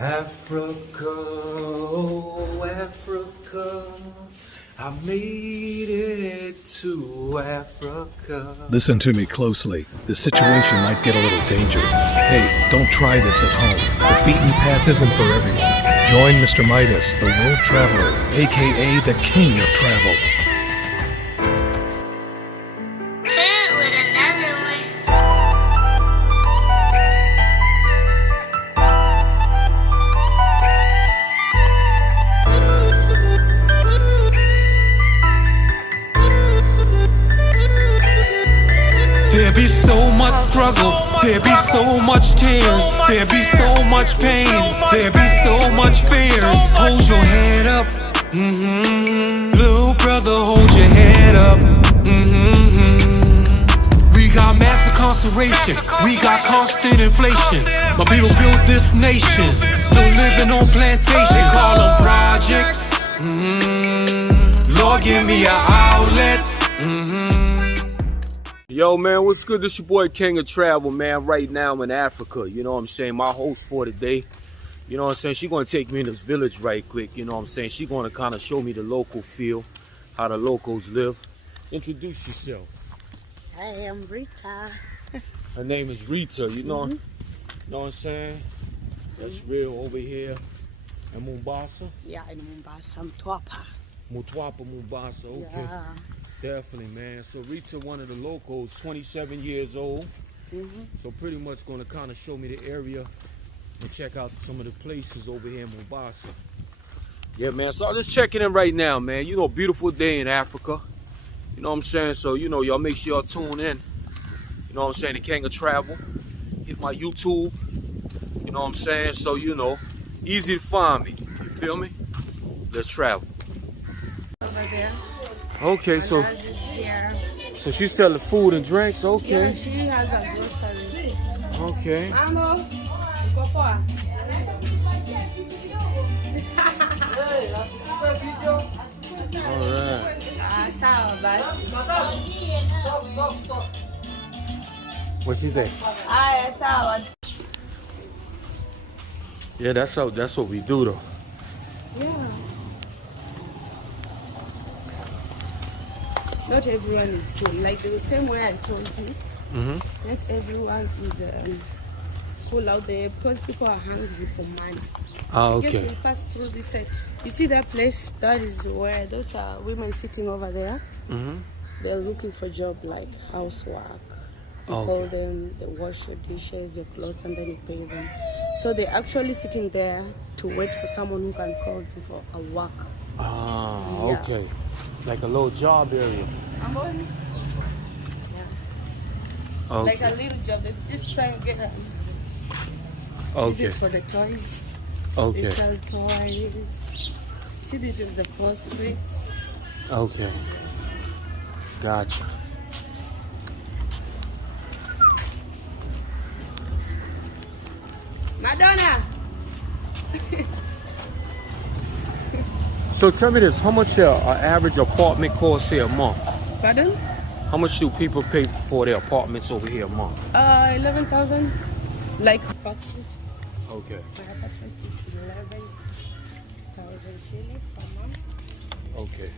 Africa, oh Africa, I made it to Africa. Listen to me closely. The situation might get a little dangerous. Hey, don't try this at home. The beaten path isn't for everyone. Join Mr. Midas, the world traveler, aka the king of travel. There be so much struggle, there be so much tears, there be so much pain, there be so much fears. Hold your head up, little brother, hold your head up. We got mass incarceration, we got constant inflation. My people built this nation, still living on plantation. They call them projects. Lord, give me an outlet. Yo, man, what's good? This your boy King of Travel, man. Right now in Africa, you know what I'm saying? My host for today, you know what I'm saying? She's going to take me in this village right quick, you know what I'm saying? She's going to kind of show me the local feel, how the locals live. Introduce yourself. I am Rita. Her name is Rita, you know, know what I'm saying? That's real over here in Mombasa. Yeah, in Mombasa, Mtwapa. Mombasa, okay. Yeah. Definitely, man. So Rita, one of the locals, 27 years old. So pretty much going to kind of show me the area and check out some of the places over here in Mombasa. Yeah, man. So I'm just checking in right now, man. You know, beautiful day in Africa. You know what I'm saying? So, you know, y'all make sure y'all tune in. You know what I'm saying? The King of Travel. Hit my YouTube. You know what I'm saying? So, you know, easy to find me. You feel me? Let's travel. Over there. Okay, so she's selling food and drinks. Okay. Yeah, she has a grocery. Okay. Mamo, All right. Stop. What's he say? Yeah, that's what we do though. Yeah. Not everyone is full. Like the same way I told you. Not everyone is full out there because people are hungry for money. Okay. Yes, we pass through this side. You see that place? That is where those are women sitting over there. They're looking for job like housework. You call them, they wash your dishes, your clothes, and then you pay them. So they're actually sitting there to wait for someone who can call them for a work. Ah, okay. Like a little job area. I'm on. Yeah. Okay. Like a little job. They're just trying to get a. Okay. This is for the toys. Okay. They sell toys. See, this is the first street. Okay. Gotcha. Madonna! So tell me this, how much an average apartment costs here a month? Pardon? How much do people pay for their apartments over here a month? 11,000. Like apartment. Okay. My apartment is 11,000 shillings per month. Okay.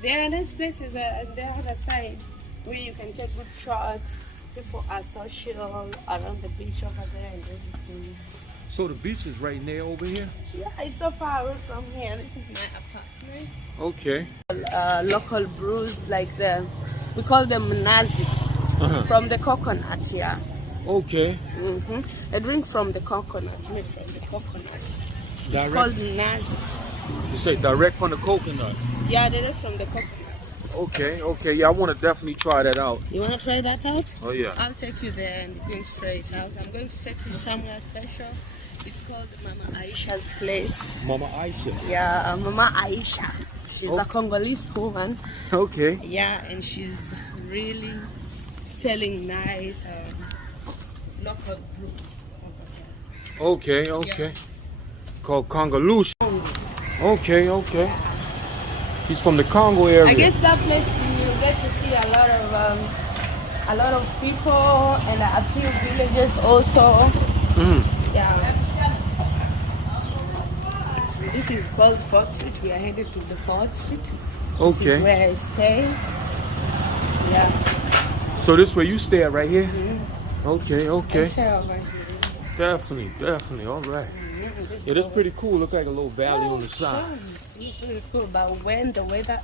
There are nice places on the other side where you can take good shots. People are social around the beach over there and everything. So the beach is right there over here? Yeah, it's not far away from here. This is my apartment. Okay. Local brews like we call them nazi from the coconut here. Okay. A drink from the coconut, made from the coconut. Direct? It's called nazi. You say direct from the coconut? Yeah, direct from the coconut. Okay. Yeah, I want to definitely try that out. You want to try that out? Oh, yeah. I'll take you there and we're going straight out. I'm going to take you somewhere special. It's called Mama Aisha's place. Mama Aisha's? Yeah, Mama Aisha. She's a Congolese woman. Okay. Yeah, and she's really selling nice local brews. Okay. Yeah. Called Congolese. Okay. He's from the Congo area. I guess that place you'll get to see a lot of a lot of people and a few villages also. Yeah. This is called 4th Street. We are headed to the 4th Street. This Okay. is where I stay. Yeah. So this where you stay at right here? Okay, I okay. stay over here. Definitely, definitely. All right. Yeah, that's pretty cool. Look like a little valley on the side. It's pretty cool, but when the weather,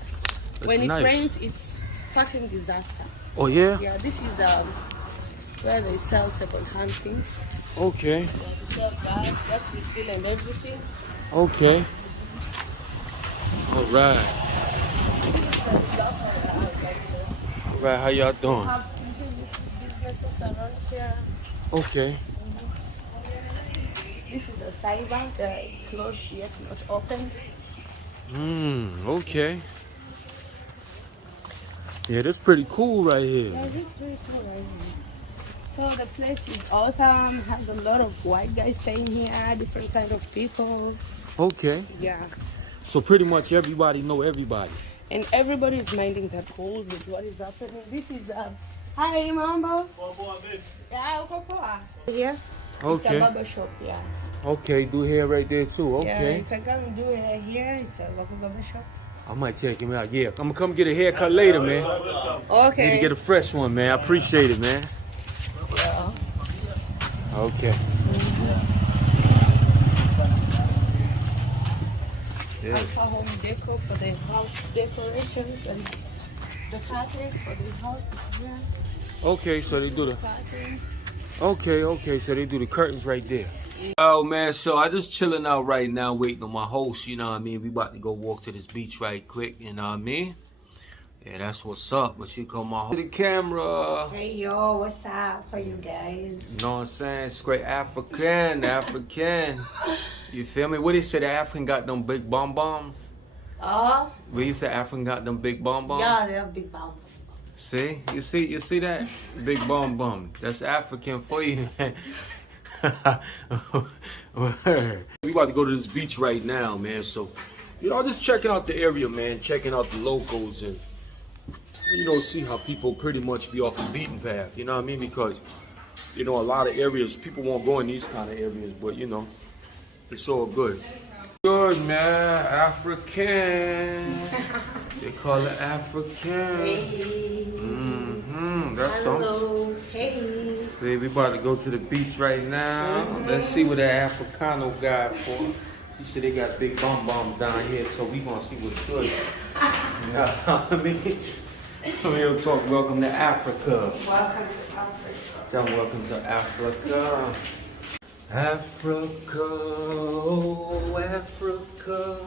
when it nice. rains, it's fucking disaster. Oh yeah? Yeah, this is where they sell second-hand things. Okay, They sell gas refill and everything. okay. All right. All right, how y'all doing? Have businesses around here. Okay. This is a cyber, the closed yet not open. Okay. Yeah, that's pretty cool right here. Yeah, this is pretty cool right here. So the place is awesome, has a lot of white guys staying here, different kind of people. Okay. Yeah. So pretty much everybody know everybody. And everybody is minding their pool with what is happening. This is hi Mambo. Yeah, uko poa. Here. It's a Okay. barber shop, yeah. Okay, do hair right there too. Yeah, Okay. you can come and do it here. It's a local barber shop. I might check him out. Yeah, I'm gonna come get a haircut later, man. Okay. Need to get a fresh one, man. I appreciate it, man. Yeah. Okay. Yeah. Alpha Home Deco for the house decorations and the curtains for the house is here. Okay, so they do the. Curtains. Okay, so they do the curtains right there. Oh man, so I just chilling out right now, waiting on my host. You know what I mean? We about to go walk to this beach right quick. You know what I mean? Yeah, that's what's up. But she come on to the camera. Hey yo, what's up? How you guys? You know what I'm saying? Straight African. You feel me? What they say? The African got them big bomb bombs. Oh, What you say? African got them big bomb bombs. yeah, they have big mouth. See? You see that? Big bomb bomb. That's African for you, man. We about to go to this beach right now, man. So, you know, just checking out the area, man. Checking out the locals and, you know, see how people pretty much be off the beaten path. You know what I mean? Because, you know, a lot of areas, people won't go in these kind of areas. But, you know, it's all good. Good, man. African. They call it African. Hey. That's something. Hello. Hey. See, we about to go to the beach right now. Let's see what that Africano guy for. She said they got big bomb bombs down here, so we gonna see what's good. You know what I mean? Real talk. Welcome to Africa. Welcome to Africa. Tell them welcome to Africa. Africa, oh Africa,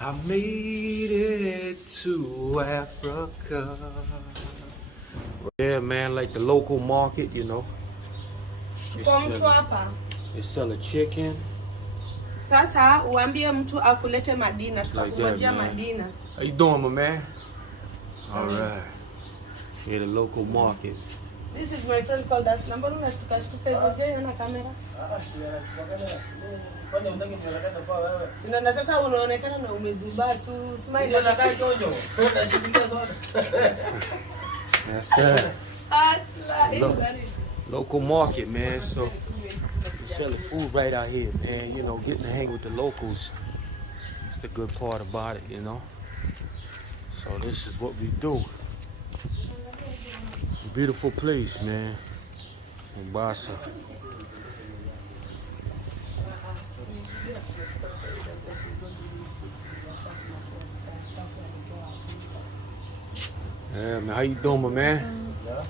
I made it to Africa. Yeah, man, like the local market, you know. Kwa mtu hapa. They sell a chicken. Sasa uambie mtu akulete Madina, Like that, tutakungojea man. Madina. How you doing, my man? All right. Yeah, the local market. This is my friend called us. Namba unashtuka shtuka hivyo je, ana kamera? Sina na sasa unaonekana na umezubaa su smile na That's it. Asla. Local market, man. So we selling food right out here, man. You know, getting to hang with the locals. It's the good part about it, you know. So this is what we do. Beautiful place, man. Mombasa. Yeah, man. How you doing, my man? Yeah,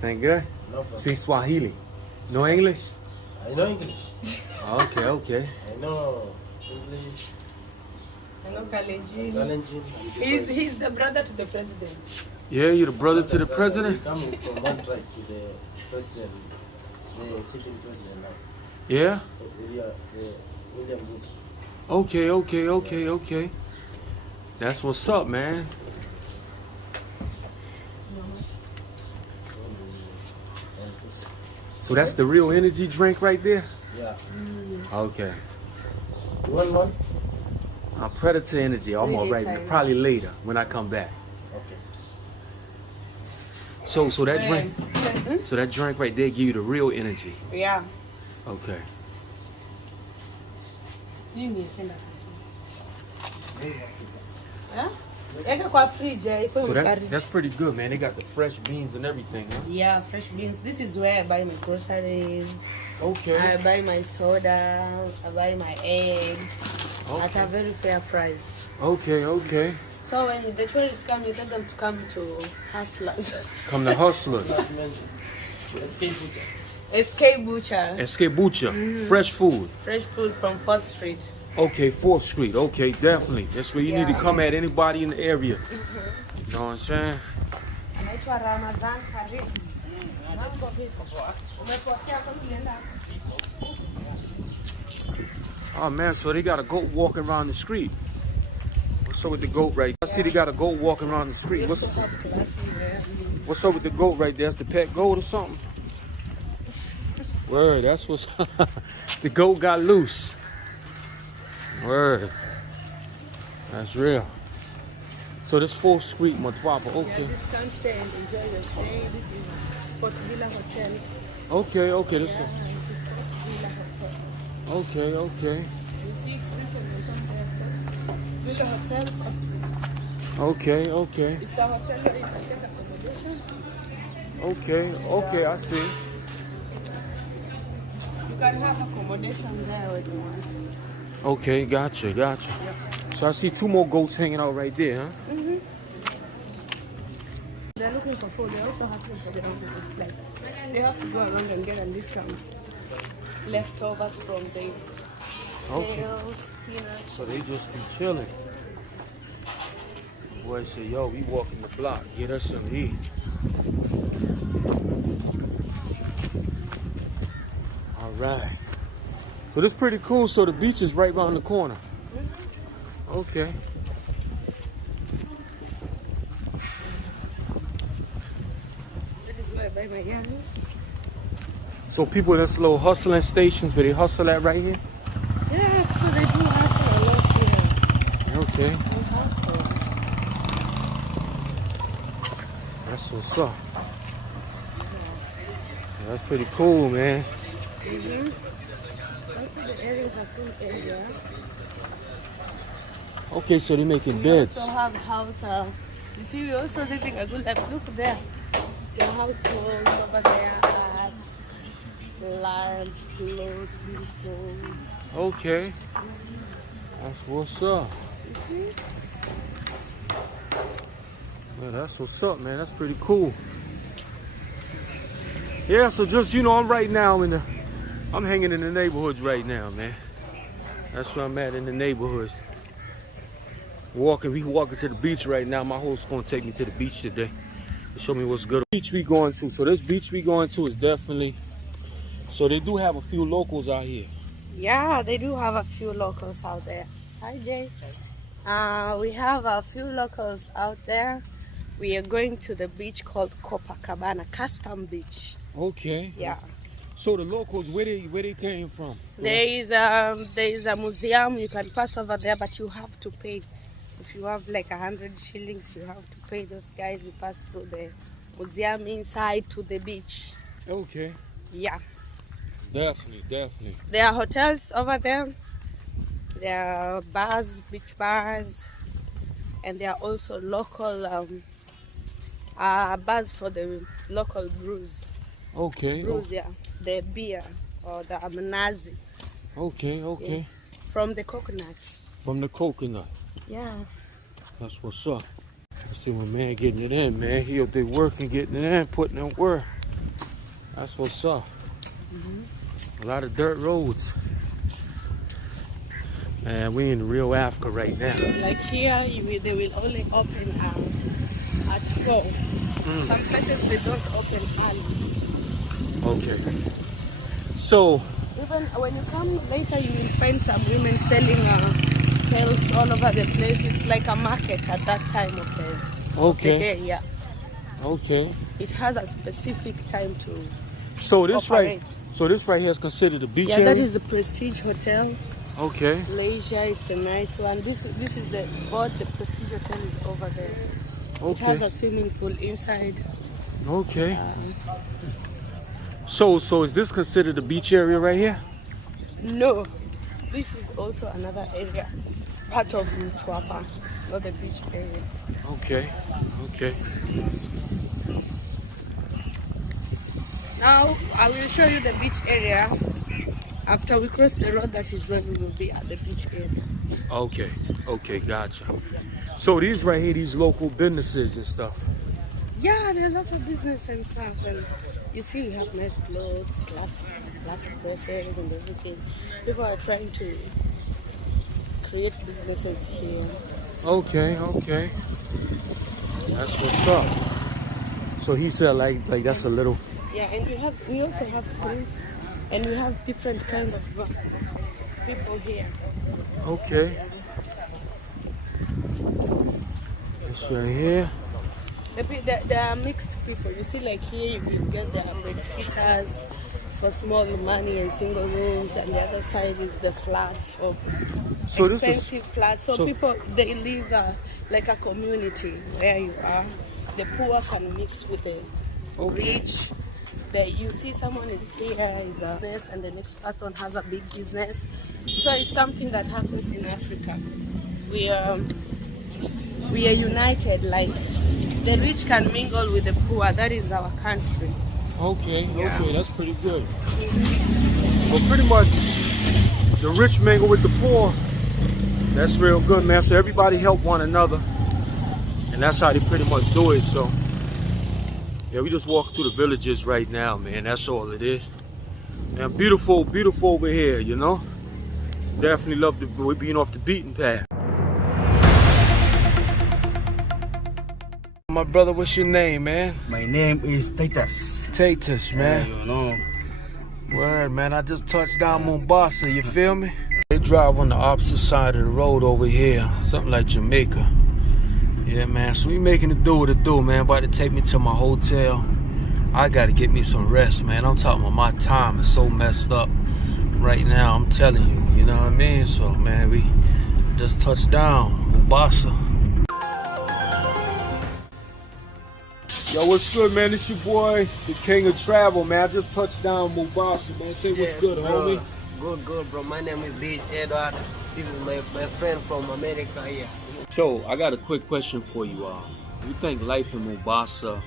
Thank good. no problem. Speak Swahili. No English? I know English. Okay. I know English. Hello Kalenjin. Challenging. He's the brother to the president. Yeah, you the brother to the president? Coming from one tribe to the president, the sitting president now. Yeah? The William Ruto. Okay. That's what's up, man. So that's the real energy drink right there? Yeah. Okay. You want one? I'm Predator Energy. I'm all right. Anytime. Probably later when I come back. Okay. So that drink, so that drink right there give you the real energy. Yeah. Okay. So that's pretty good, man. They got the fresh beans and everything, huh? Yeah, fresh beans. This is where I buy my groceries. Okay. I buy my soda. I buy my eggs at a very fair price. Okay, okay. So when the tourists come, you tell them to come to Hustlers. Come to Hustlers. Escape Butcher. Escape Butcher. Fresh food. Fresh food from 4th Street. Okay, 4th Street. Okay, definitely. That's where you need to come at, anybody in the area. You know what I'm saying? Oh man, so they got a goat walking around the street. What's up with the goat right there? I see they got a goat walking around the street. What's up with the goat right there? That's the pet goat or something? Word, that's what's the goat got loose. Word. That's real. So this 4th Street, Matwapa, okay. Yeah, this can stay and enjoy your stay. This is Sport Villa Hotel. Okay, okay. This Yeah, it's Sport Villa Hotel. okay, okay. You see it's written on top there, Sport Villa Hotel, 4th Street. Okay, okay. It's a hotel where you can take accommodation. Okay, okay, I see. You can have accommodation there when you want. Okay, gotcha, gotcha. So I see 2 more goats hanging out right there, huh? They're looking for food. They also have food for their own food. Like they have to go around and get at least some leftovers from the tails, peanuts. So they just be chilling. Boy say, yo, we walking the block. Get us some to eat. All right. So this is pretty cool. So the beach is right around the corner. Okay. That is where I buy my yams. So people that's little hustling stations where they hustle at right here? Yeah, so they do hustle a lot here. Okay. They hustle. That's what's up. That's pretty cool, man. Also the area is a cool area. Okay, so they're making We beds. also have house. You see, we also living a good life. Look there. Your households over there, cats, lambs, clothes, being sold. Okay. That's what's up. You see? Well, that's what's up, man. That's pretty cool. Yeah, so just, you know, I'm right now I'm hanging in the neighborhoods right now, man. That's where I'm at, in the neighborhoods. We walking to the beach right now. My host's gonna take me to the beach today to show me what's good. Beach we going to. So this beach we going to is definitely, so they do have a few locals out here. Yeah, they do have a few locals out there. Hi, Jay. We have a few locals out there. We are going to the beach called Copacabana, Custom Beach. Okay. Yeah. So the locals, where they came from? There is a museum. You can pass over there, but you have to pay. If you have like 100 shillings, you have to pay those guys. You pass through the museum inside to the beach. Okay. Yeah. Definitely, definitely. There are hotels over there. There are bars, beach bars, and there are also local bars for the local brews. Okay. Brews, yeah. The beer or the amnazi. Okay, okay. Yeah. From the coconuts. From the coconut. Yeah. That's what's up. I see my man getting it in, man. He up there working, getting it in, putting in work. That's what's up. A lot of dirt roads. Man, we in real Africa right now. Like here, they will only open at 4. Some places they don't open early. Okay. So, Even when you come later, you will find some women selling pills all over the place. It's like a market at that time of the day. Yeah. Okay. It has a specific time to So this operate. this right here is considered a beach Yeah, area? that is a Prestige Hotel. Okay. Leisure, it's a nice one. This is the board. The Prestige Hotel is over there. It Okay. has a swimming pool inside. Okay. So is this considered the beach area right here? No, this is also another area, part of Mtwapa. It's not the beach area. Okay. Okay. Now I will show you the beach area. After we cross the road, that is when we will be at the beach area. Okay. Okay, gotcha. So these right here, these local businesses and stuff. Yeah, there are lots of business and stuff, and you see we have nice clothes, classic dresses and everything. People are trying to create businesses here. Okay, okay. That's what's up. So he said like that's a little. Yeah, and we also have schools, and we have different kind of people here. Okay. This right here. There are mixed people. You see, like here you get the bed-sitters for small money and single rooms, and the other side is the flats for expensive flats. So people, they live like a community where you are. The poor can mix with the rich. You see someone is here, is a business, and the next person has a big business. So it's something that happens in Africa. We are united, like the rich can mingle with the poor. That is our country. Okay, okay, that's pretty good. So pretty much the rich mingle with the poor. That's real good, man. So everybody help one another. And that's how they pretty much do it. So yeah, we just walking through the villages right now, man. That's all it is. And beautiful, beautiful over here, you know. Definitely love being off the beaten path. My brother, what's your name, man? My name is Titus. Titus, man. You know. Word, man. I just touched down Mombasa, you feel me? They drive on the opposite side of the road over here, something like Jamaica. Yeah, man. So we making it do what it do, man. About to take me to my hotel. I gotta get me some rest, man. I'm talking about my time is so messed up right now. I'm telling you, you know what I mean? So, man, we just touched down Mombasa. Yo, what's good, man? It's your boy, the king of travel, man. I just touched down Mombasa, man. Say what's good, bro. homie. Good, bro. My name is DJ Edward. This is my friend from America here. So, I got a quick question for you. You think life in Mombasa,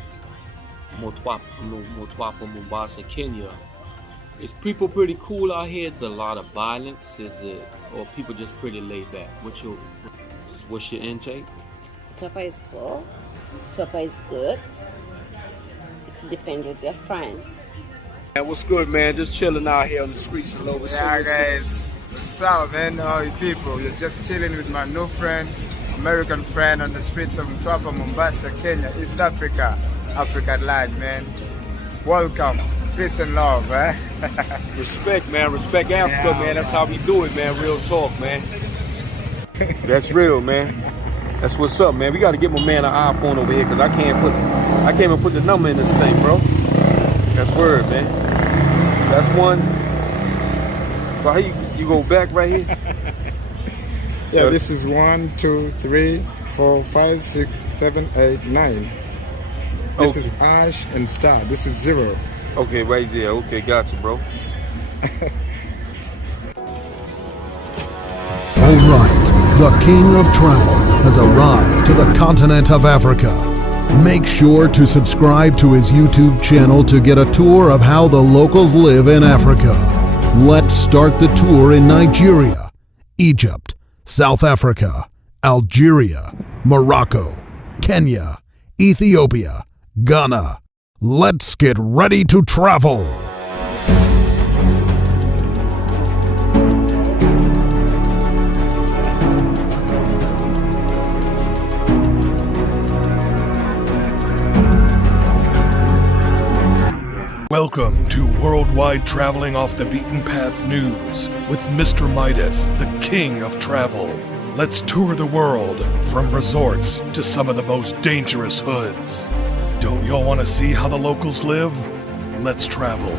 Mombasa, Kenya, is people pretty cool out here? Is there a lot of violence? Or people just pretty laid back? What's your intake? Tapa is cool. Tapa is good. It depends with your friends. Man, what's good, man? Just chilling out here on the streets of Nova. Yeah, guys. What's up, man? How are you people? You're just chilling with my new friend, American friend on the streets of Mtwapa, Mombasa, Kenya, East Africa, Africa at large, man. Welcome. Peace and love, eh? Respect, man. Respect Africa, man. That's how we do it, man. Real talk, man. That's real, man. That's what's up, man. We got to get my man an iPhone over here because I can't even put the number in this thing, bro. That's word, man. That's one. So how you go back right here? Yeah, this is 1, 2, 3, 4, 5, 6, 7, 8, 9. This is Ash and Star. This is 0. Okay, right there. Okay, gotcha, bro. All right, the king of travel has arrived to the continent of Africa. Make sure to subscribe to his YouTube channel to get a tour of how the locals live in Africa. Let's start the tour in Nigeria, Egypt, South Africa, Algeria, Morocco, Kenya, Ethiopia, Ghana. Let's get ready to travel. Welcome to Worldwide Traveling Off the Beaten Path News with Mr. Midas, the king of travel. Let's tour the world from resorts to some of the most dangerous hoods. Don't y'all want to see how the locals live? Let's travel.